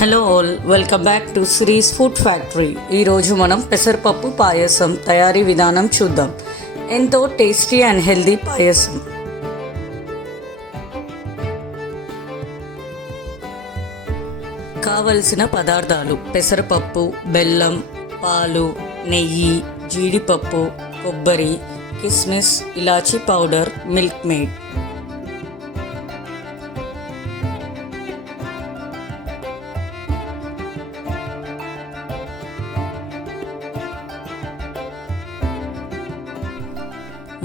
Hello all, welcome back to series food factory. ఈరోజు మనం పెసరపప్పు పాయసం తయారీ విధానం చూద్దాం. ఎంతో టేస్టీ అండ్ హెల్దీ పాయసం. కావలసిన పదార్థాలు: పెసరపప్పు, బెల్లం, పాలు, నెయ్యి, జీడిపప్పు, కొబ్బరి, కిస్మిస్, ఇలాచీ పౌడర్, మిల్క్ మేడ్.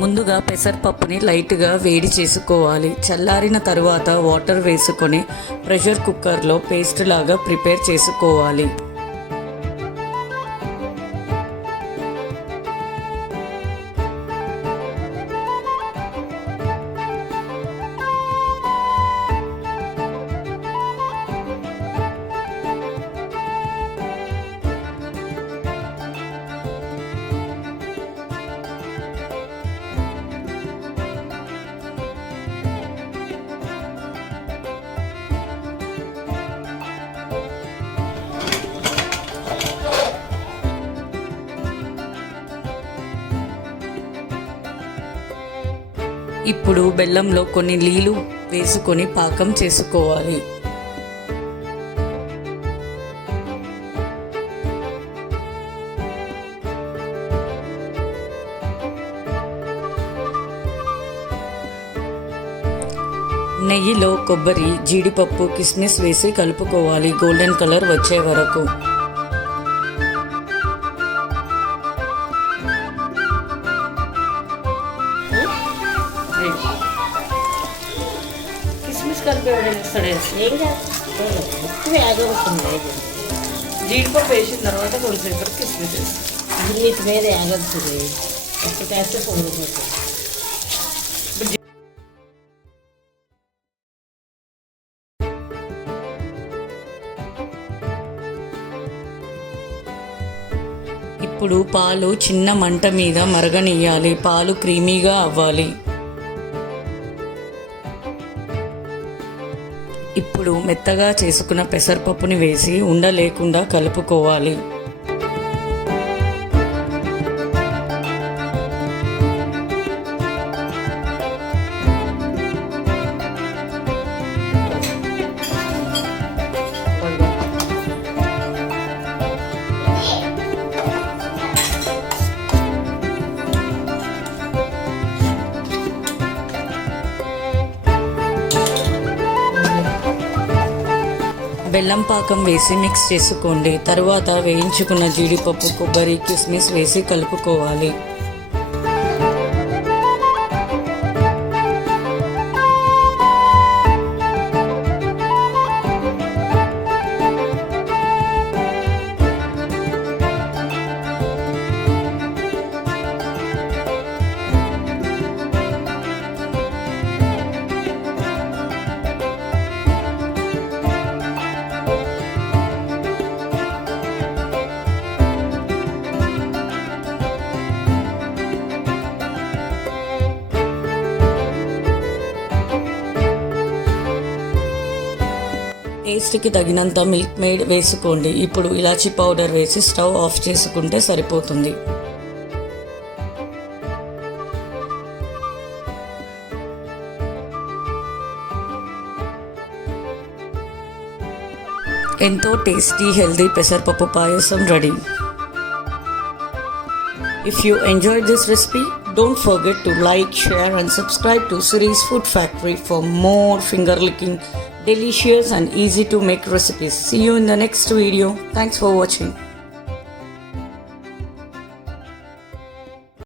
ముందుగా పెసరపప్పుని లైట్గా వేడి చేసుకోవాలి. చల్లారిన తరువాత వాటర్ వేసుకొని ప్రెషర్ కుక్కర్లో పేస్ట్ లాగా ప్రిపేర్ చేసుకోవాలి. ఇప్పుడు బెల్లంలో కొన్ని నీళ్లు వేసుకొని పాకం చేసుకోవాలి. నెయ్యిలో కొబ్బరి, జీడిపప్పు, కిస్మిస్ వేసి కలుపుకోవాలి గోల్డెన్ కలర్ వచ్చే వరకు. జీడిపప్పు వేసిన తర్వాత కొంచెంసేపు కిస్మిస్ వేసి వీటి మీద ఏగలుతుంది. ఒకటేస్తే పొంగిపోతుంది. ఇప్పుడు పాలు చిన్న మంట మీద మరగనియ్యాలి. పాలు క్రీమీగా అవ్వాలి. ఇప్పుడు మెత్తగా చేసుకున్న పెసరపప్పుని వేసి ఉండలేకుండా కలుపుకోవాలి. బెల్లం పాకం వేసి మిక్స్ చేసుకోండి. తరువాత వేయించుకున్న జీడిపప్పు, కొబ్బరి, కిస్మిస్ వేసి కలుపుకోవాలి. టేస్ట్కి తగినంత మిల్క్ మేడ్ వేసుకోండి. ఇప్పుడు ఇలాచీ పౌడర్ వేసి స్టవ్ ఆఫ్ చేసుకుంటే సరిపోతుంది. ఎంతో టేస్టీ హెల్దీ పెసరపప్పు పాయసం ready. If you enjoyed this recipe, don't forget to like, share and subscribe to Siris Food Factory for more finger-licking, delicious and easy to make recipes. See you in the next video. Thanks for watching.